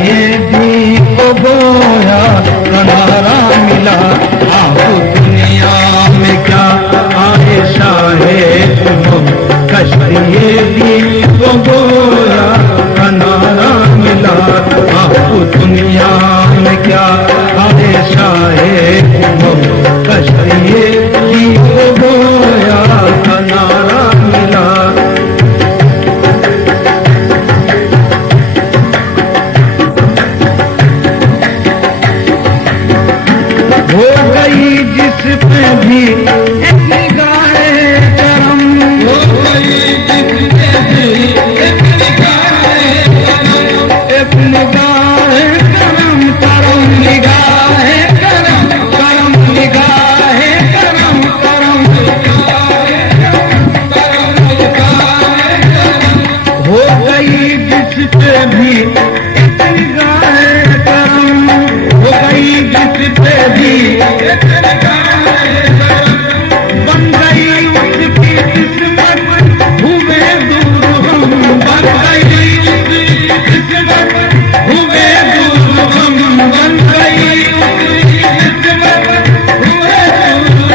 ये भी को गोया कनारा मिला। आप दुनिया में क्या आयशा है तुम, कश्ती ये भी को गोया कनारा मिला। आप दुनिया में क्या आयशा है तुम, कश्ती ये भी को गोया कनारा मिला। हो गई जिस पे भी एक निगाहे करम, हो गई जिस पे भी एक निगाहे करम, एक निगाहे करम करम निगाहे करम करम निगाहे करम करम हो गई जिस पे भी एक निगाहे करम, हो गई जिस पे भी बन गई उसकी किस्मत हुए दूर हम, बन गई उसकी किस्मत हुए दूर हम, बन गई उसकी किस्मत हुए दूर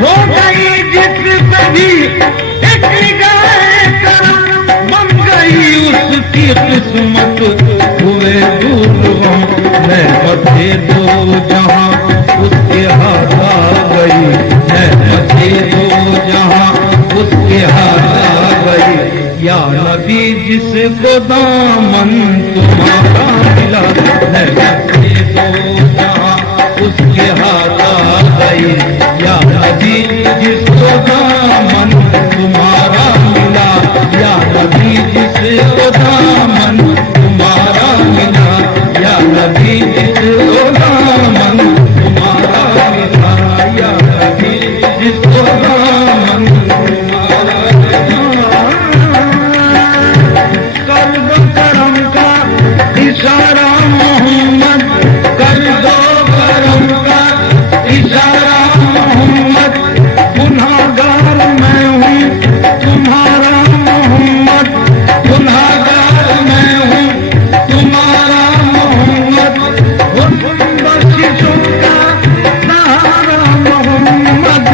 हो गई जिस पे भी एक निगाहे करम, बन गई उसकी किस्मत हुए दूर हम। मैं बसे दो जहां उसके हाथ आ गई, मैं बसे दो जहां उसके हाथ आ गई। या नबी जिसको दामन तुम्हारा मिला, मैं बसे दो जहां उसके हाथ आ गई। या नबी जिसको दामन तुम्हारा मिला, या नबी जिसको दामन तुम्हारा मिला, या नबी जिसको दामन तुम्हारा मिला, या नबी जिसको दामन तुम्हारा मिला। कर दो करम का इशारा मोहम्मद, कर दो करम का इशारा मोहम्मद, गुनाहगार मैं हूँ तुम्हारा मोहम्मद, गुनाहगार मैं हूँ तुम्हारा मोहम्मद। बख्शिशों का सहारा मोहम्मद,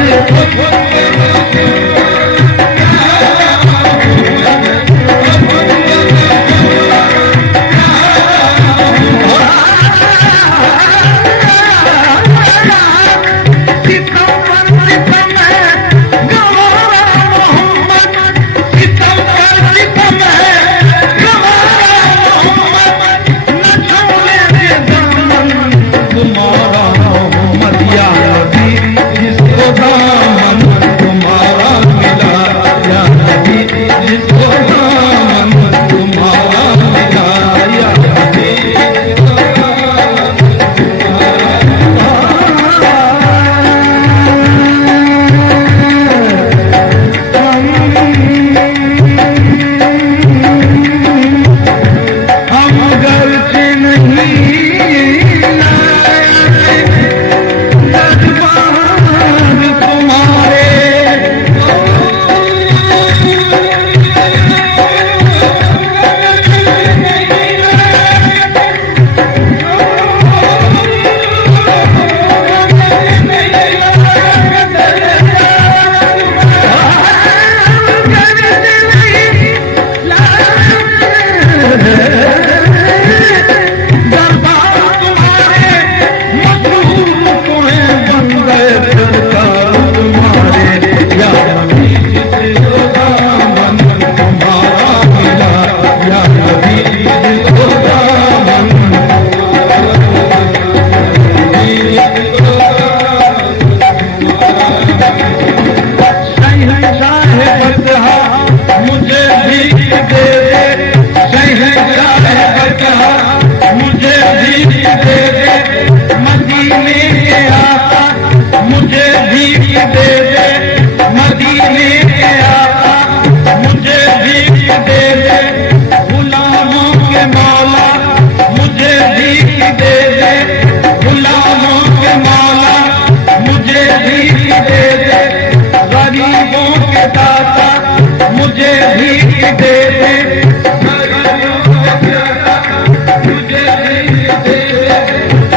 भीख दे दे,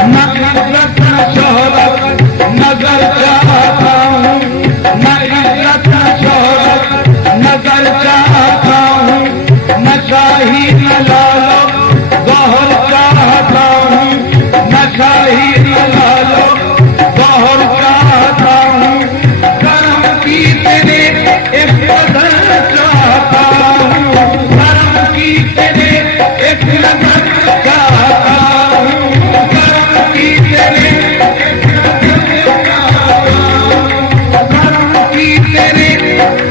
न इज्जत न शोहरत नजर चाहता हूँ, न इज्जत न शोहरत नजर चाहता हूँ, न शाही न लालो गौहर चाहता हूँ, न शाही न लालो गौहर चाहता हूँ, करम की तेरे एक नजर चाहता हूँ, करम की तेरे एक नजर चाहता हूँ, करम की तेरे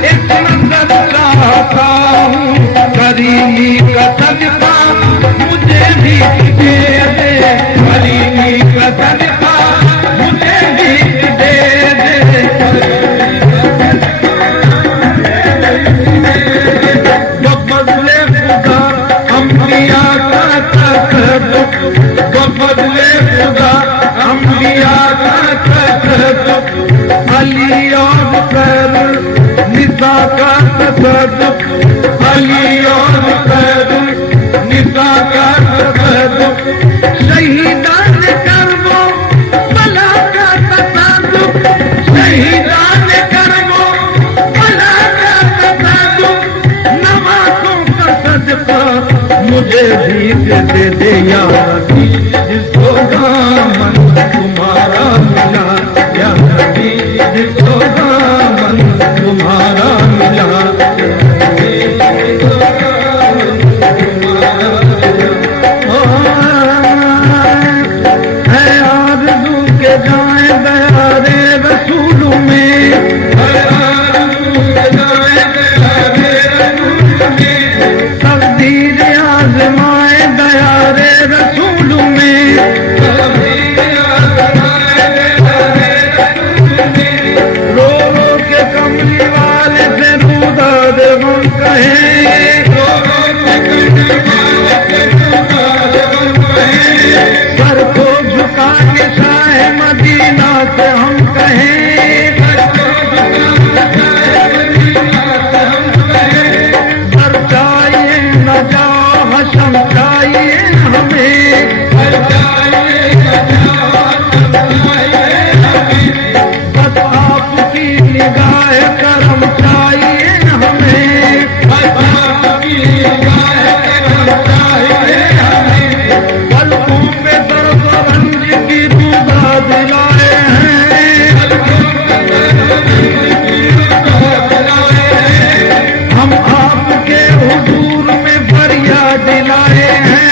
एक नजर चाहता हूँ, करीमी का सदका मुझे भी दे दे, करीमी का सदका मुझे भी दे दे, जो बदले खुदा अम्बिया का तकद्दुस, जो बदले खुदा अम्बिया का तकद्दुस, अली और खैर निसा का तकद्दुस, अली और खैर निसा का तकद्दुस, शहीदान कर्मो भला का तकद्दुस, शहीदान कर्मो भला का तकद्दुस, नवाज़ों का सदका मुझे भी दे दे या नबी, जिसको दामन तुम्हारा मिला, या नबी जिसको दामन तुम्हारा मिला, है आरज़ू के जाए दयारे रसूल में, है आरज़ू के जाए दयारे रसूल में, तकदीर आज़माए दयारे रसूल में, तकदीर आज़माए दयारे रसूल में, रो रो के कमली वाले से रूदा दे हम कहें, रो रो के कमली वाले से रूदा दे हम कहें, सर को झुका के शाह मदीना से हम कहें, सर को झुका के शाह मदीना से हम कहें, सर चाहिए न जाओ हशम चाहिए हमें, सर चाहिए न जाओ हशम चाहिए हमें, बस आपकी निगाह करम चाहिए हमें, बस आपकी निगाह करम चाहिए हमें, पलकों पे दर्द रंज की दुआ दिलाए हैं, पलकों पे दर्द रंज की दुआ दिलाए हैं, हम आपके हुजूर में फरियाद दिलाए हैं,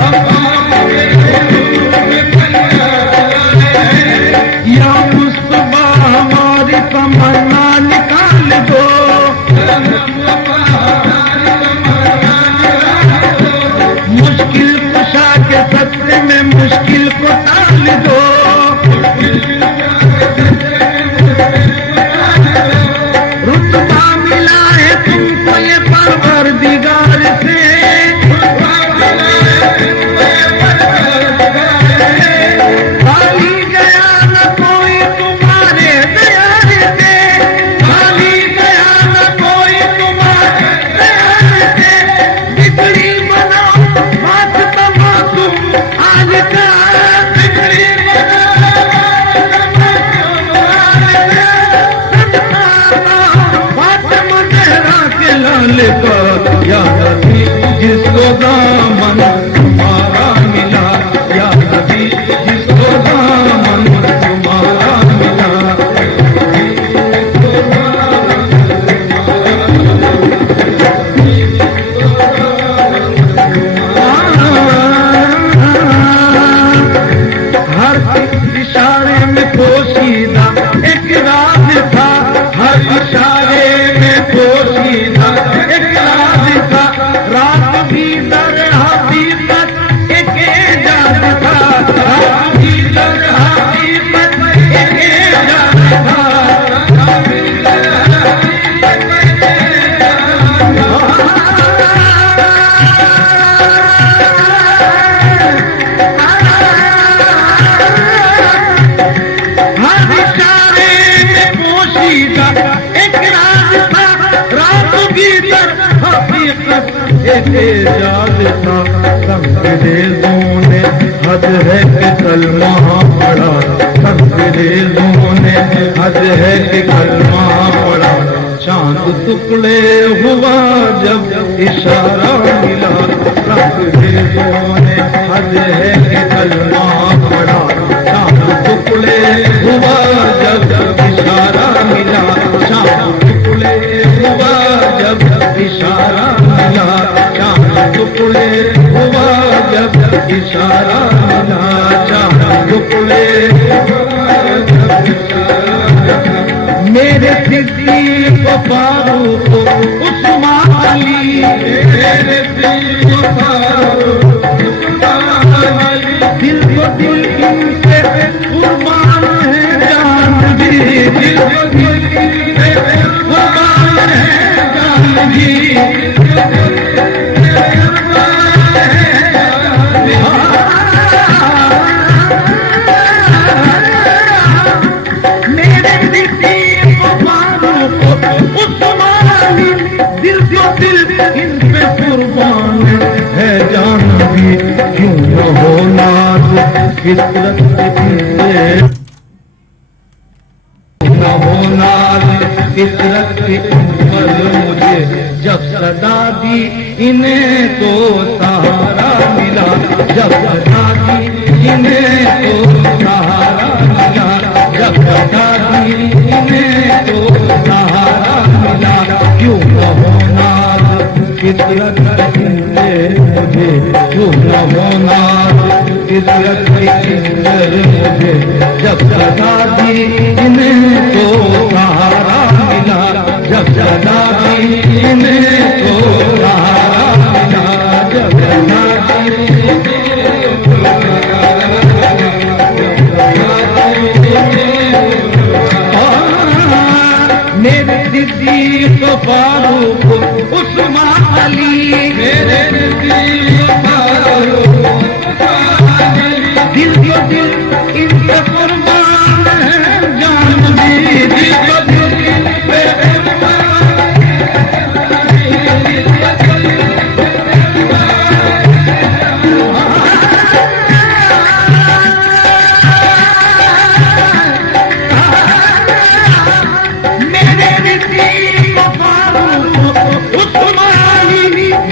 हम आपके हुजूर में फरियाद दिलाए हैं, या मुस्तफा हमारी तमन्ना निकाल दो, या मुस्तफा हमारी तमन्ना निकाल दो, मुश्किल कुशा के सत्य में मुश्किल को टाल दो, रुतबा मिला है तुमको ये परवरदिगार से, रुतबा मिला है तुमको ये परवरदिगार से, खाली गया न कोई तुम्हारे दयार से, खाली गया न कोई तुम्हारे दयार से, बिगड़ी बनाओ बात तमाशुम आज का, बिगड़ी बनाओ फातिमा ज़हरा के लाल पर, या नबी जिसको दामन तुम्हारा मिला, या नबी जिसको दामन तुम्हारा मिला, हर इशारे में पोशीदा एक राज था, हर इशारे में पोशीदा एक राज था, रात भी दर हकीकत एक एजाज था, रात भी दर हकीकत एक एजाज था, रात भी दर हकीकत एक एजाज था। एक एजाज था अंग्रेजों ने हद है कि कलमा पढ़ा, अंग्रेजों ने हद है कि कलमा पढ़ा। चांद टुकड़े हुआ जब इशारा मिला, अंग्रेजों ने हद है कि कलमा पढ़ा। चांद टुकड़े हुआ जब इशारा मिला, चांद टुकड़े हुआ जब इशारा मिला, चांद टुकड़े हुआ जब इशारा मिला, चांद टुकड़े मेरे सिद्दीक़ फारूक उस्मान अली, मेरे सिद्दीक़ फारूक उस्मान अली, दिल को दिल इनसे कुर्बान है जान भी, दिल को दिल इनसे कुर्बान है जान भी, क्यों न हो नाज फितरत के, न हो नाज फितरत के ऊपर मुझे जब सदा दी इन्हें तो सहारा मिला, जब सदा दी इन्हें तो सहारा मिला, जब सदा दी इन्हें तो सहारा मिला। क्यों न हो नाज फितरत के मुझे, क्यों न हो नाज फितरत के मुझे जब सदा दी इन्हें तो सहारा मिला, जब सदा दी इन्हें तो सहारा मिला, जब सदा मेरे सिद्दीक़ फारूक उस्मान अली, मेरे सिद्दीक़ फारूक उस्मान अली, दिल को दिल इनसे कुर्बान है जान भी, दिल को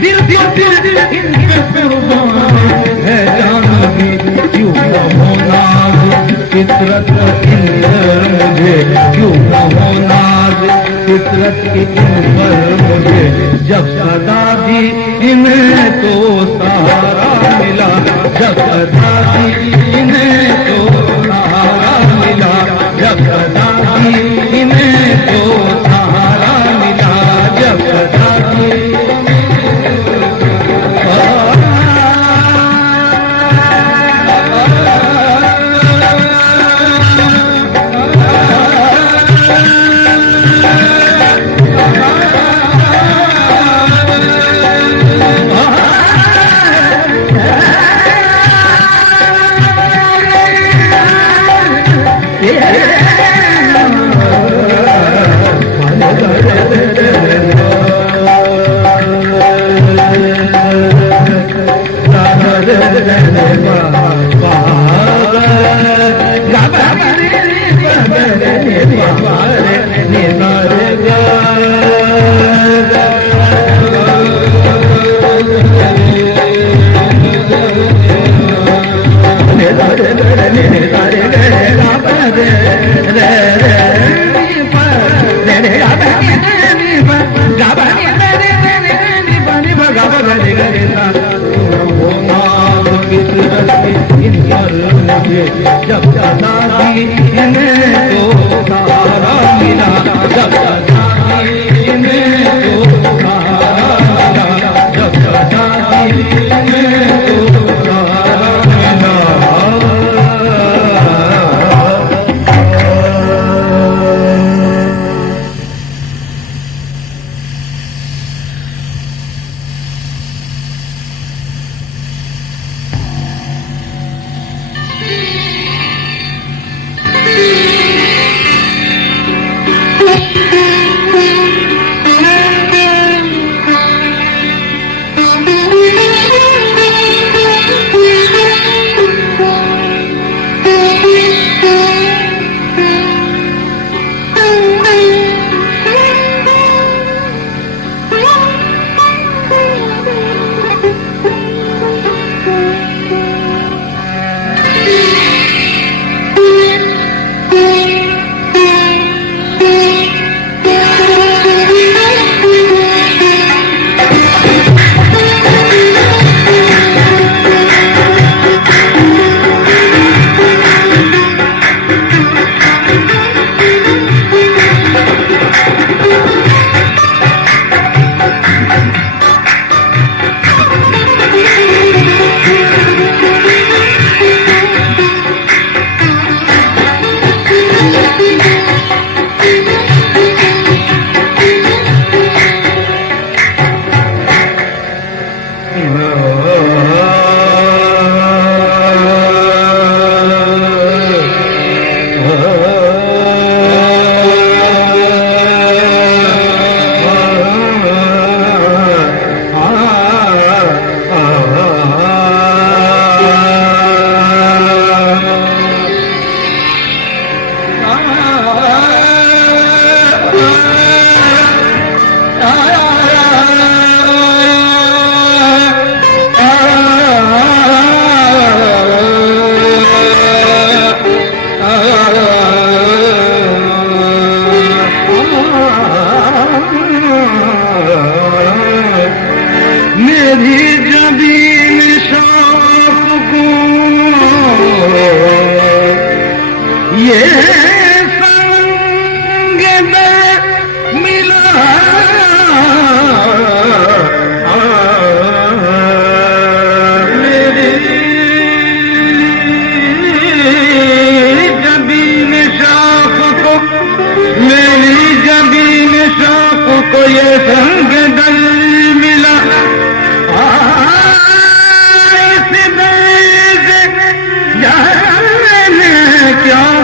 दिल इनसे कुर्बान है जान भी। क्यों न हो नाज फितरत पर मुझे, क्यों न हो नाज फितरत पर मुझे जब सदा दी इन्हें तो सहारा मिला, जब सदा दी इन्हें तो सहारा मिला, जब सदा दी इन्हें तो सहारा मिला, जब सदा दी जब सदा दी इन्हें तो सहारा मिला, जब सदा दी इन्हें तो सहारा मिला, जब सदा दी इन्हें तो सहारा मिला।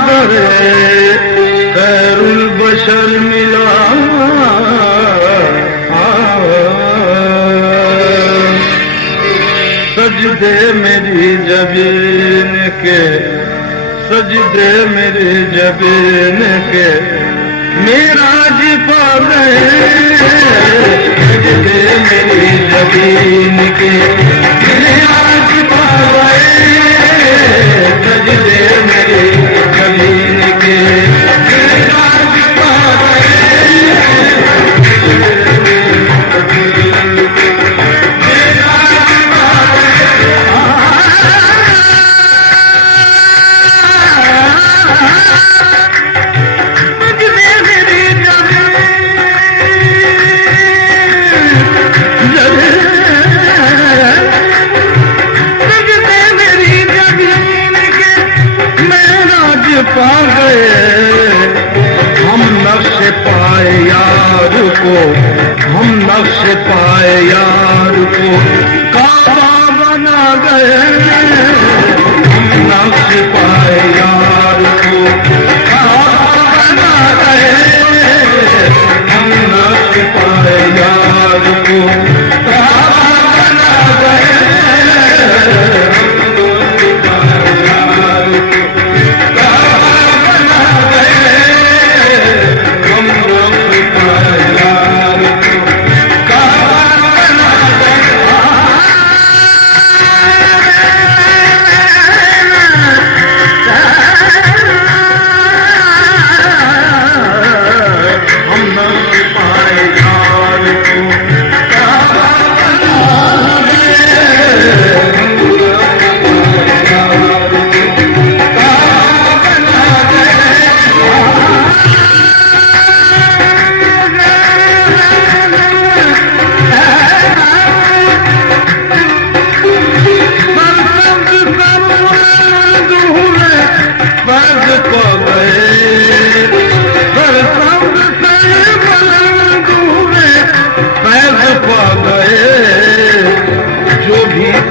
गए खैरुल बशर मिला सजदे मेरी जबीन के सजदे मेरी जबीन के मेराज पा गए सजदे मेरी जबीन के मेराज पा गए सजदे मेरी जबीन के मेराज पा गए पा गए हम नक्श पाए यार को हम नक्श पाए यार को काबा बना गए हम नक्श पाए यार को काबा बना गए हम नक्श पाए यार को काबा बना गए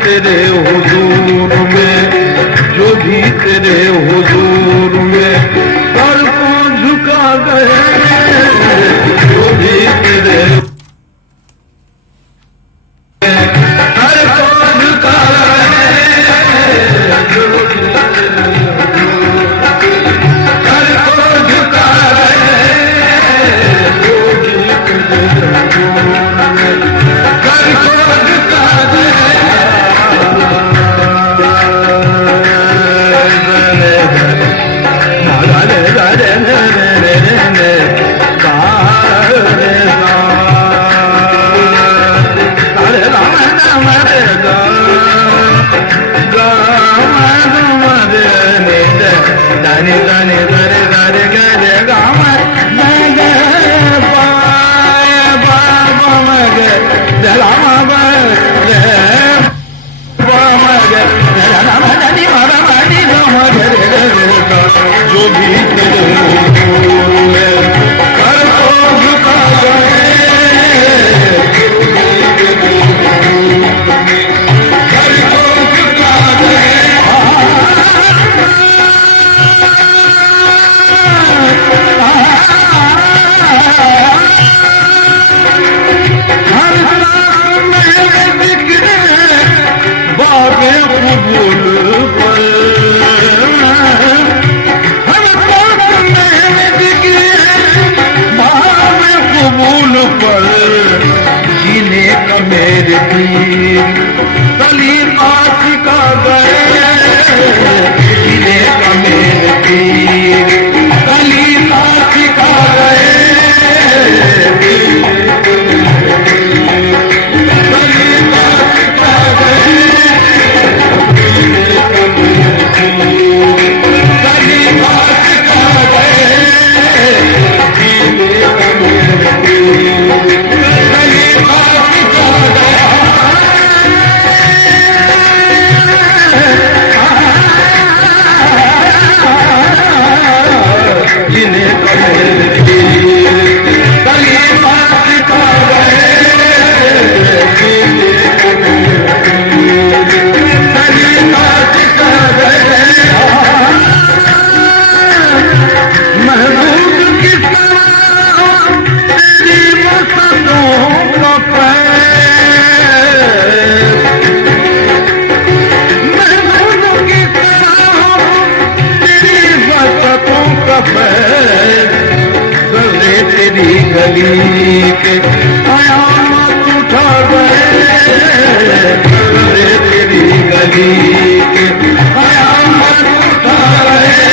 तेरे हुजूर में जो भी तेरे हुजूर में सर को झुका गए जो भी तेरे सर को झुका गए सर को झुका गए जो भी तेरे हुजूर में सर को झुका गए जो भी तेरे हुजूर में सर को झुका गए सर को झुका गए हर साल में बिखरे बागे फूल पर गली के कयामत उठा गए तेरी गली के कयामत उठा गए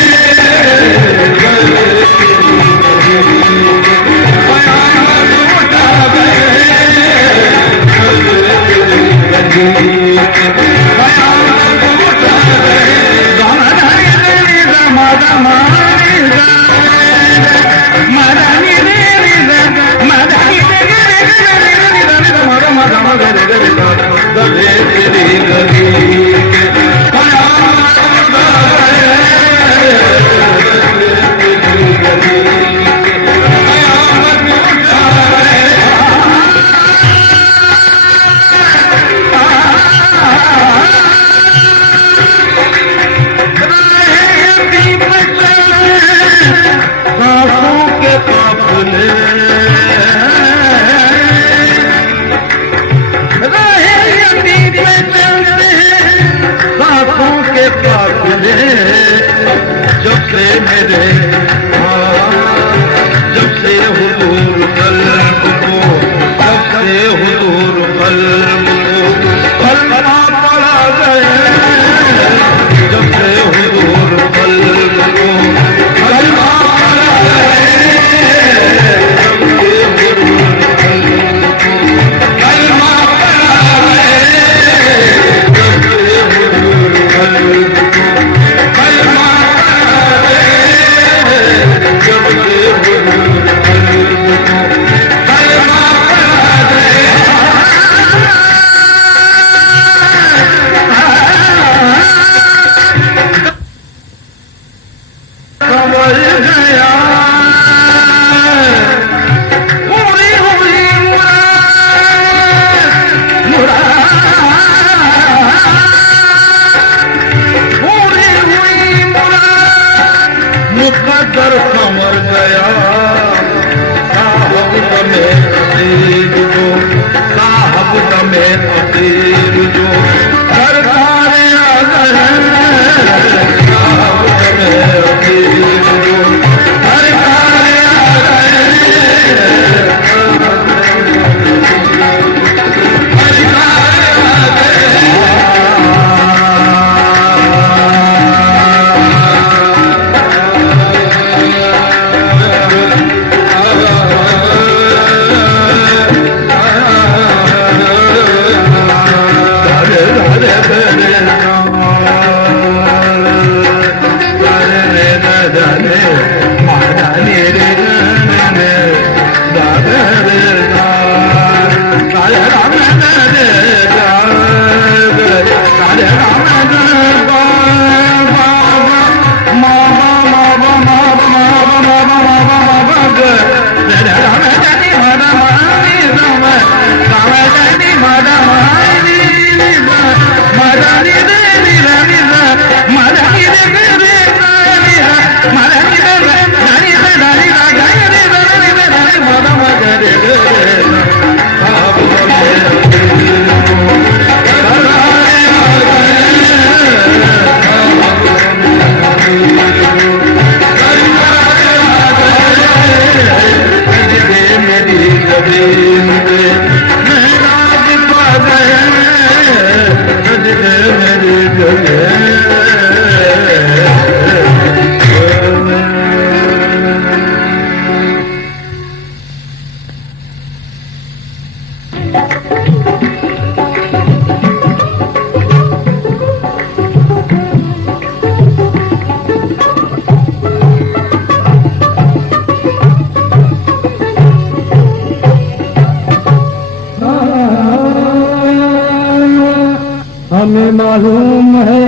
मालूम है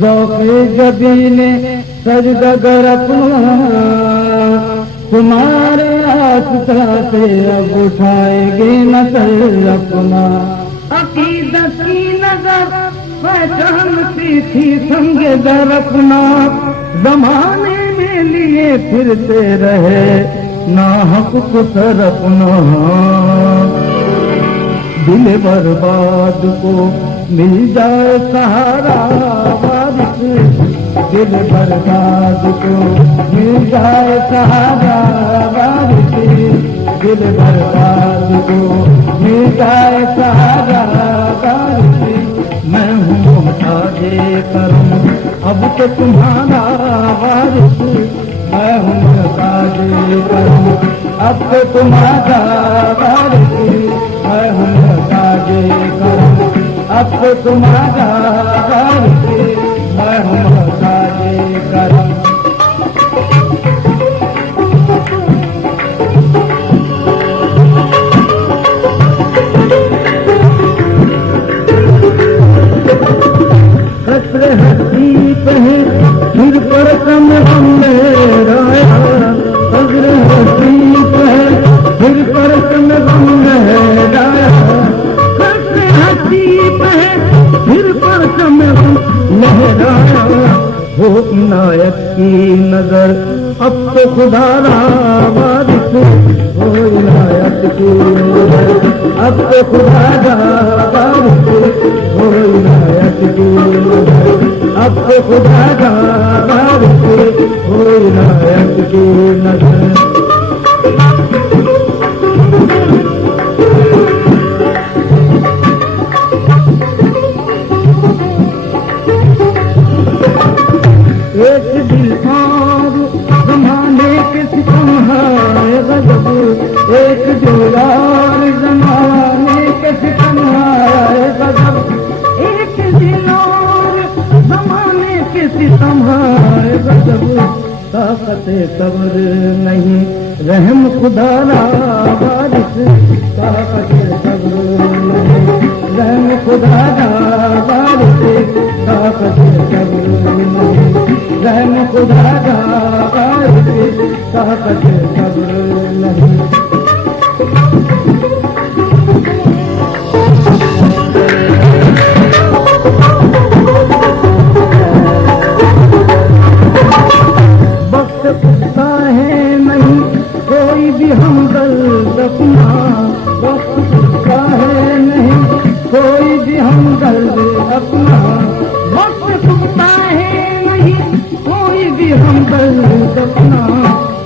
ज़ौक़े जबी ने सजदा कर अपना तुम्हारे आस्था से अब उठाएंगे न सर अपना। अकीदत की नजर पहचानती थी संग दर अपना, जमाने में लिए फिरते रहे ना हक को सर अपना। दिल बर्बाद को मिल जाए सहारा वारिस, दिल बर्बाद को मिल जाए सहारा वारिस। दिल बर्बाद को मिल जाए सहारा बारिश। मैं हूँ मोहताज करम अब तो तुम्हारा वारिस। मैं हूँ मोहताज करम अब तो तुम्हारा वारिस। मैं हूँ मोहताज करम अब तो तुम्हारा वारिस। मैं हूँ मोहताज करम। हसीब है फिर पर कम हम लहराया। अगर हसीब है फिर पर कम हम लहराया। हसीब है फिर पर कम हम लहराया। हो इनायत की नजर अब तो खुदारा वारिस। हो इनायत की नजर अब तो खुदारा वारिस। हो इनायत की नजर अब तो खुदारा वारिस। हो इनायत की नजर। एक दिल और जमाने के सितम है गजब। एक दिल और जमाने के सितम है गजब। एक दिल और जमाने के सितम है गजब। ताकत सब्र नहीं रहम खुदारा वारिस। ताकत सब्र नहीं रहम खुदारा वारिस। ताकत सब्र नहीं रहम खुदारा वारिस। ताकत सब्र नहीं। वक्त पूछता है नहीं कोई भी हमदर्द अपना। वक्त पूछता है नहीं कोई भी हमदर्द अपना। वक्त पूछता है नहीं कोई भी हमदर्द अपना।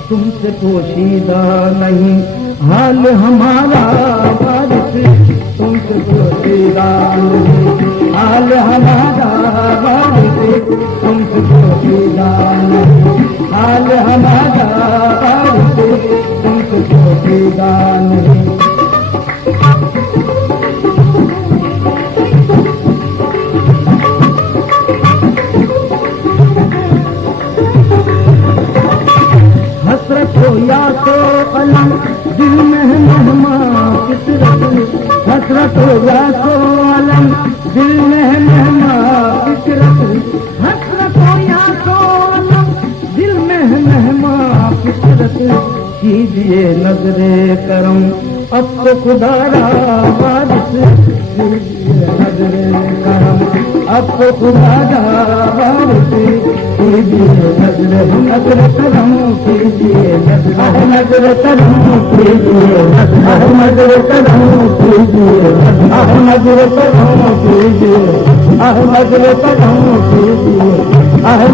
तुमसे पोशीदा नहीं हाल हमारा वारिस। तुमसे पोशीदा नहीं हाल हमारा वारिस। तुमसे पोशीदा नहीं हाल हमारा वारिस। तुमसे पोशीदा नहीं। हसरत हो या तो अलम दिल में है मेहमान फितरत। हसरत हो या तो अलम दिल में है मेहमान फितरत। हसरत हो या तो अलम दिल में है मेहमान फितरत। कीजिए नजरे करम अब तो खुदारा वारिस। कीजिए नजरे करम अब तो खुदारा वारिस। कीजिए नजरे नजर करम कीजिए नजर करम कीजिए नजर करम कीजिए नजर करम कीजिए नजर करम कीजिए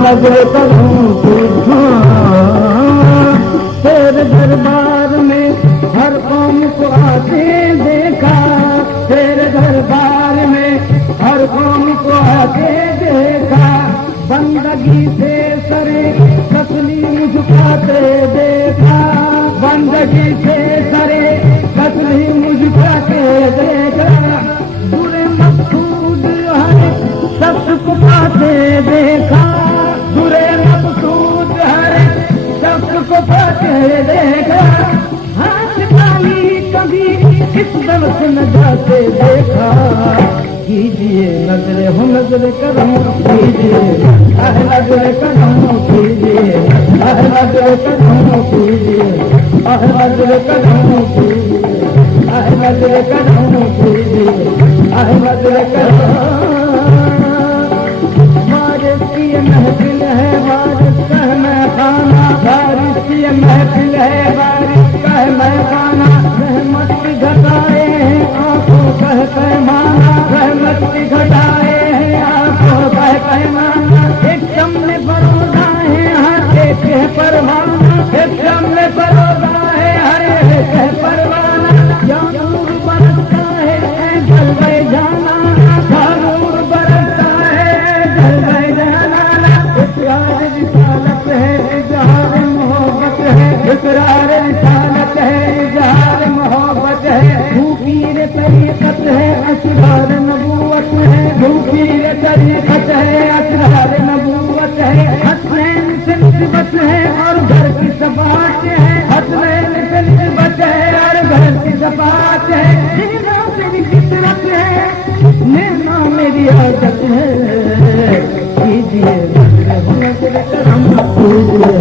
नजर करम कीजिए। तेरे दरबार में हर कौम को आते देखा। तेरे दरबार में हर कौम को आते देखा। बंदगी से सरे तस्लीम झुकाते देखा। बंदगी से सरे तस्लीम झुकाते देखा। बुरे मकसूद हर शख्स को पाते देखा। बुरे मकसूद हर शख्स को पाते देखा। हाथ खाली कभी इस दर्द न जाते देखा। कीजिए नजरे हो नजर करम कीजिए नजर करम कीजिए नजर करम कीजिए नजर करम कीजिए नजर करम कीजिए नजर करम। बारिश की महफिल है बारिश का मैं खाना। बारिश की महफिल है बारिश का मैं खाना। रहमत की घटाए हैं आंखों का पैमाना। रहमत की घटाए हैं आंखों का पैमाना। एक चमने परोसा है हर एक परवाना। एक चमने परोसा है हर एक पर निस्बत है और घर की सपाट है, हसनैन से निस्बत है और घर की सपाट है, नैना मेरी फितरत है, नैना मेरी आदत है, कीजिए नजर करम कीजिए,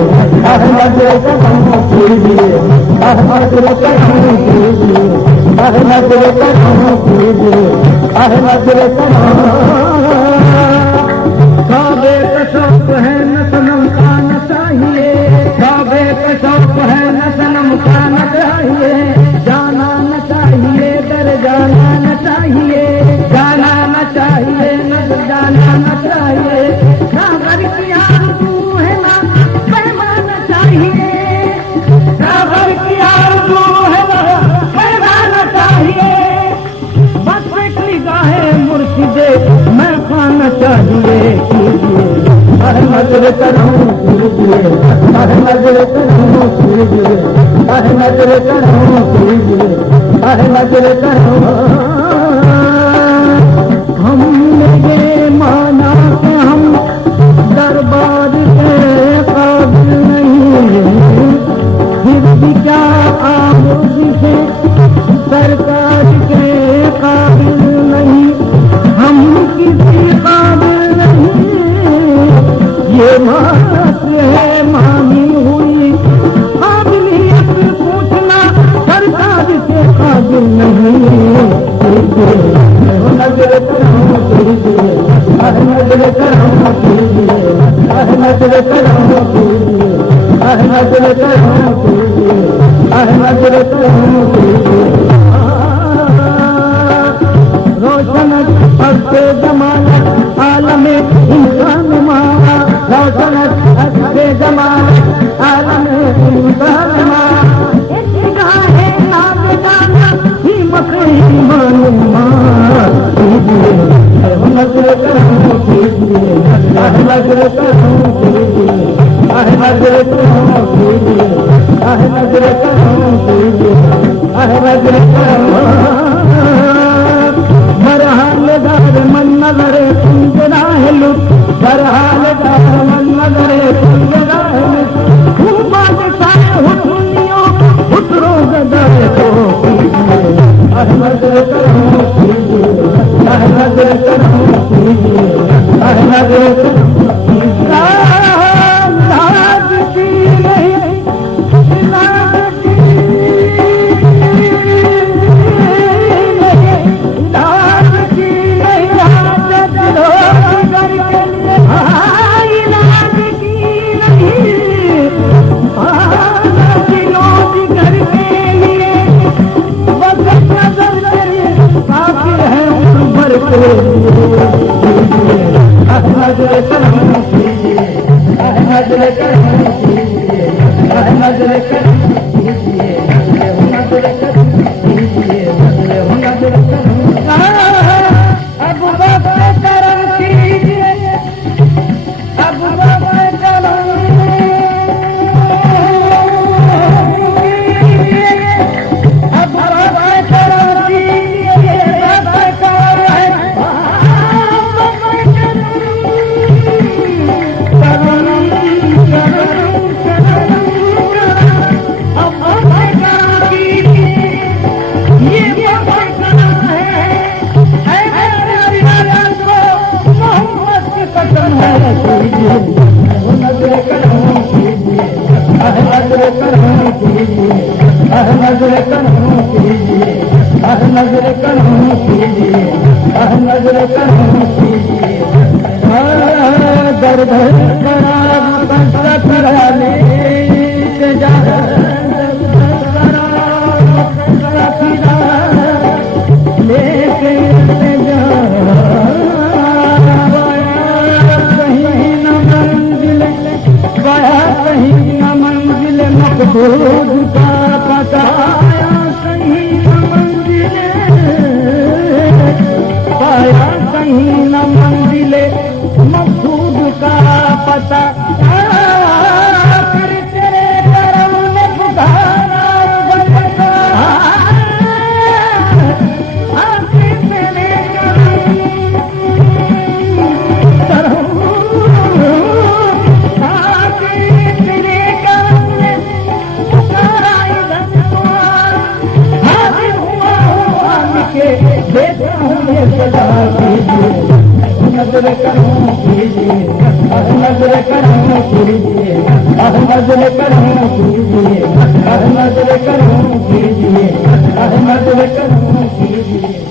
नजर करम कीजिए, नजर करम कीजिए, नजर करम कीजिए, नजर करम। काबे का शौक है न सनम का न चाहिए, काबे का शौक है न सनम का न चाहिए, जाना न चाहिए दर जाना न चाहिए, जाना न चाहिए नजर जाना न चाहिए, सागर की आरज़ू है ना पैमाना चाहिए, सागर की आरज़ू है ना पैमाना चाहिए, बस एक निगाहे मुर्शिदे मैं खाना चाहिए, नजर करम कीजिए, नजर करम कीजिए, नजर करम कीजिए, नजर करम। हमने ये माना कि हम दरबार के काबिल नहीं, फिर भी क्या आबूदी से सरकार के काबिल नहीं, हम किसी काबिल नहीं, ये बात है मानी हुई काबिलियत पूछना सरकार से काबिल नहीं, नजर करम कीजिए, नजर करम कीजिए, नजर करम कीजिए, नजर करम कीजिए, नजर करम कीजिए। रोशन अच्छे जमाना आलम इंसान मारा, रोशन अच्छे जमाना आलम इंसान मारा, गाहे नाम जाना ही मकई मालूमा कीजिए, नजर करम कीजिए, नजर करम कीजिए, नजर करम कीजिए, नजर करम कीजिए, नजर करम। बरहालदार मन नजरे कुंजरा है लुट, बरहालदार मन नजरे कुंजरा है लुट, खूबा दिखाए हुस्नियों हुस्रो गदाए को कीजिए, नजर करम कीजिए, नजर करम कीजिए, नजर करम कीजिए। लाज की नहीं, लाज की नजर करम कीजिए, नजर करम कीजिए, नजर करम कीजिए, नजर करम कीजिए, नजर करम। अब वक्त करम कीजिए, अब वक्त करम कीजिए, अब वक्त करम कीजिए, वक्त करम नजर करम कीजिए, नजर करम कीजिए, नजर करम कीजिए, नजर करम कीजिए, नजर करम कीजिए। दर्द कराब कराने से जा लेके जा कहीं न मंजिल, गया कहीं न मंजिल, मकबूल का पता कहीं न मंजिल, पाया कहीं न मंजिल, मकबूल का पता, फिर तेरे करम ने पुकारा बता, आखिर तेरे करम नजर करूं कीजिए, नजर करूं कीजिए, नजर करूं कीजिए, नजर करूं कीजिए, नजर करूं कीजिए।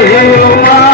Hey,